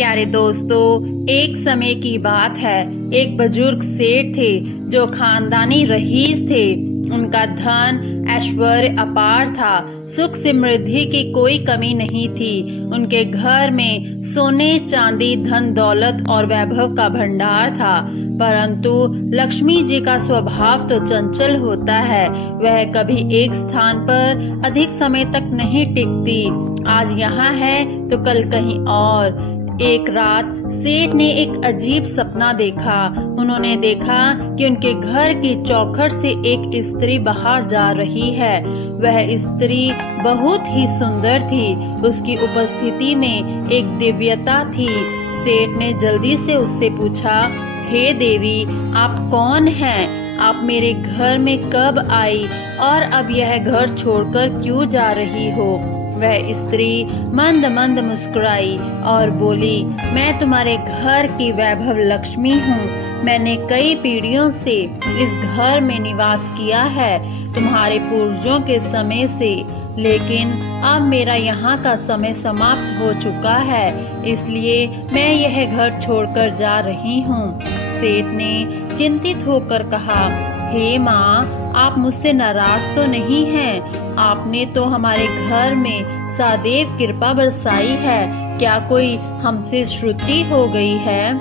प्यारे दोस्तों, एक समय की बात है। एक बुजुर्ग सेठ थे जो खानदानी रईस थे। उनका धन ऐश्वर्य अपार था। सुख समृद्धि की कोई कमी नहीं थी। उनके घर में सोने चांदी धन दौलत और वैभव का भंडार था। परंतु लक्ष्मी जी का स्वभाव तो चंचल होता है। वह कभी एक स्थान पर अधिक समय तक नहीं टिकती। आज यहाँ है तो कल कहीं और। एक रात सेठ ने एक अजीब सपना देखा। उन्होंने देखा कि उनके घर की चौखट से एक स्त्री बाहर जा रही है। वह स्त्री बहुत ही सुंदर थी। उसकी उपस्थिति में एक दिव्यता थी। सेठ ने जल्दी से उससे पूछा, हे देवी, आप कौन हैं? आप मेरे घर में कब आई और अब यह घर छोड़कर क्यों जा रही हो? वह स्त्री मंद मंद मुस्कुराई और बोली, मैं तुम्हारे घर की वैभव लक्ष्मी हूँ। मैंने कई पीढ़ियों से इस घर में निवास किया है, तुम्हारे पूर्वजों के समय से। लेकिन अब मेरा यहाँ का समय समाप्त हो चुका है, इसलिए मैं यह घर छोड़कर जा रही हूँ। सेठ ने चिंतित होकर कहा, हे माँ, आप मुझसे नाराज तो नहीं हैं? आपने तो हमारे घर में सदैव कृपा बरसाई है। क्या कोई हमसे त्रुटि हो गई है?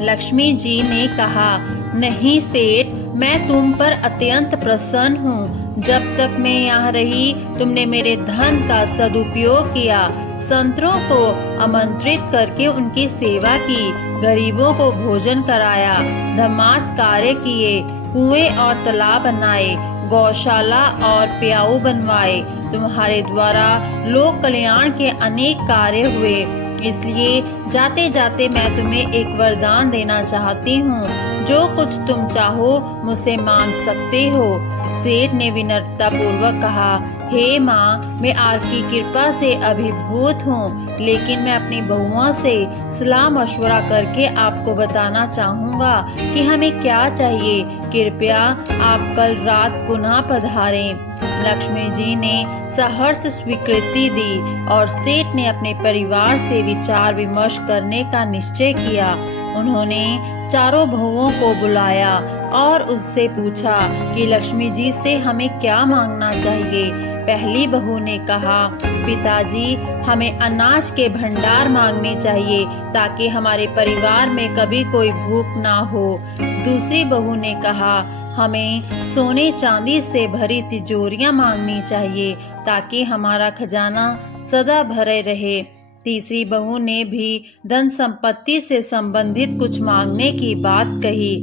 लक्ष्मी जी ने कहा, नहीं सेठ, मैं तुम पर अत्यंत प्रसन्न हूँ। जब तक मैं यहाँ रही, तुमने मेरे धन का सदुपयोग किया। संतों को आमंत्रित करके उनकी सेवा की, गरीबों को भोजन कराया, धर्मार्थ कार्य किए, कुएं और तालाब बनाए, गौशाला और प्याऊ बनवाए। तुम्हारे द्वारा लोक कल्याण के अनेक कार्य हुए। इसलिए जाते जाते मैं तुम्हें एक वरदान देना चाहती हूँ। जो कुछ तुम चाहो मुझसे मांग सकते हो। सेठ ने विनम्रता पूर्वक कहा, हे माँ, मैं आपकी कृपा से अभिभूत हूँ, लेकिन मैं अपनी बहुओं से सलाह मशवरा करके आपको बताना चाहूँगा कि हमें क्या चाहिए। कृपया आप कल रात पुनः पधारें। लक्ष्मी जी ने सहर्ष स्वीकृति दी और सेठ ने अपने परिवार से विचार विमर्श करने का निश्चय किया। उन्होंने चारों बहुओं को बुलाया और उससे पूछा कि लक्ष्मी जी से हमें क्या मांगना चाहिए। पहली बहू ने कहा, पिताजी, हमें अनाज के भंडार मांगने चाहिए ताकि हमारे परिवार में कभी कोई भूख ना हो। दूसरी बहू ने कहा, हमें सोने चांदी से भरी तिजोरियां मांगनी चाहिए ताकि हमारा खजाना सदा भरे रहे। तीसरी बहू ने भी धन संपत्ति से संबंधित कुछ मांगने की बात कही।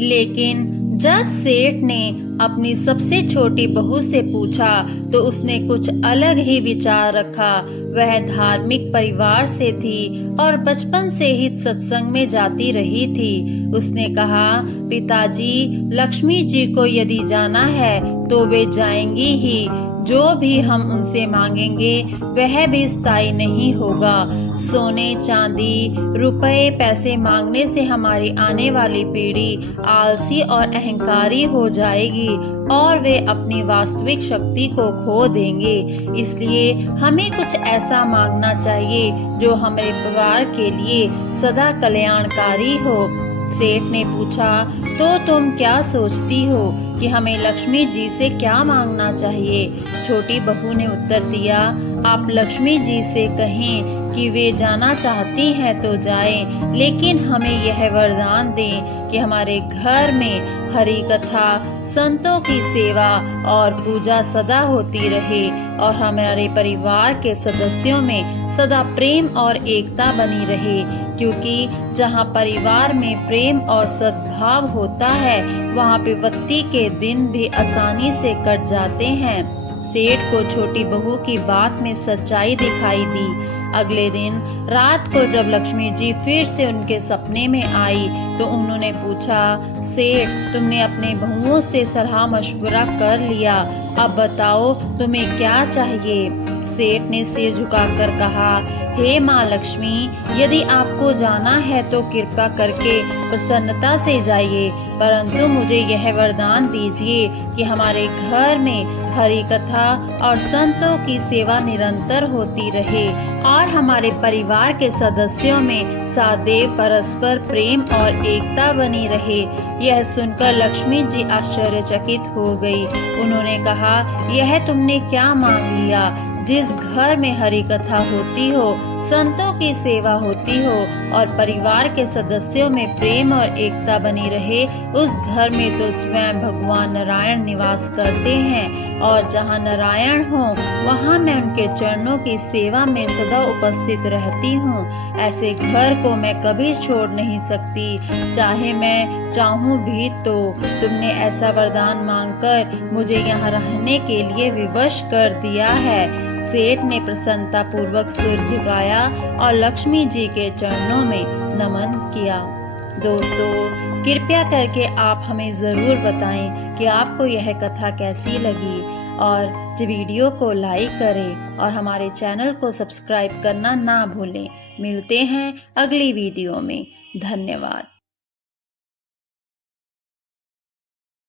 लेकिन जब सेठ ने अपनी सबसे छोटी बहू से पूछा तो उसने कुछ अलग ही विचार रखा। वह धार्मिक परिवार से थी और बचपन से ही सत्संग में जाती रही थी। उसने कहा, पिताजी, लक्ष्मी जी को यदि जाना है तो वे जाएंगी ही। जो भी हम उनसे मांगेंगे वह भी स्थायी नहीं होगा। सोने चांदी रुपए पैसे मांगने से हमारी आने वाली पीढ़ी आलसी और अहंकारी हो जाएगी और वे अपनी वास्तविक शक्ति को खो देंगे। इसलिए हमें कुछ ऐसा मांगना चाहिए जो हमारे परिवार के लिए सदा कल्याणकारी हो। सेठ ने पूछा, तो तुम क्या सोचती हो कि हमें लक्ष्मी जी से क्या मांगना चाहिए? छोटी बहू ने उत्तर दिया, आप लक्ष्मी जी से कहें कि वे जाना चाहती हैं तो जाएं, लेकिन हमें यह वरदान दें कि हमारे घर में हरि कथा, संतों की सेवा और पूजा सदा होती रहे और हमारे परिवार के सदस्यों में सदा प्रेम और एकता बनी रहे। क्योंकि जहाँ परिवार में प्रेम और सद्भाव होता है, वहाँ विपत्ति के दिन भी आसानी से कट जाते हैं। सेठ को छोटी बहू की बात में सच्चाई दिखाई दी। अगले दिन रात को जब लक्ष्मी जी फिर से उनके सपने में आई तो उन्होंने पूछा, सेठ, तुमने अपने बहुओं से सलाह मशवरा कर लिया, अब बताओ तुम्हें क्या चाहिए? सेठ ने सिर झुकाकर कहा, हे माँ लक्ष्मी, यदि आपको जाना है तो कृपा करके प्रसन्नता से जाइए, परंतु मुझे यह वरदान दीजिए कि हमारे घर में हरि कथा और संतों की सेवा निरंतर होती रहे और और हमारे परिवार के सदस्यों में सदैव परस्पर प्रेम और एकता बनी रहे। यह सुनकर लक्ष्मी जी आश्चर्यचकित हो गई। उन्होंने कहा, यह तुमने क्या मांग लिया? जिस घर में हरि कथा होती हो, संतों की सेवा होती हो और परिवार के सदस्यों में प्रेम और एकता बनी रहे, उस घर में तो स्वयं भगवान नारायण निवास करते हैं। और जहाँ नारायण हो वहाँ मैं उनके चरणों की सेवा में सदा उपस्थित रहती हूँ। ऐसे घर को मैं कभी छोड़ नहीं सकती, चाहे मैं चाहूँ भी तो। तुमने ऐसा वरदान मांगकर मुझे यहाँ रहने के लिए विवश कर दिया है। सेठ ने प्रसन्नता पूर्वक सिर झुकाया और लक्ष्मी जी के चरणों में नमन किया। दोस्तों, कृपया करके आप हमें ज़रूर बताएं कि आपको यह कथा कैसी लगी और वीडियो को लाइक करें और हमारे चैनल को सब्सक्राइब करना ना भूलें। मिलते हैं अगली वीडियो में। धन्यवाद।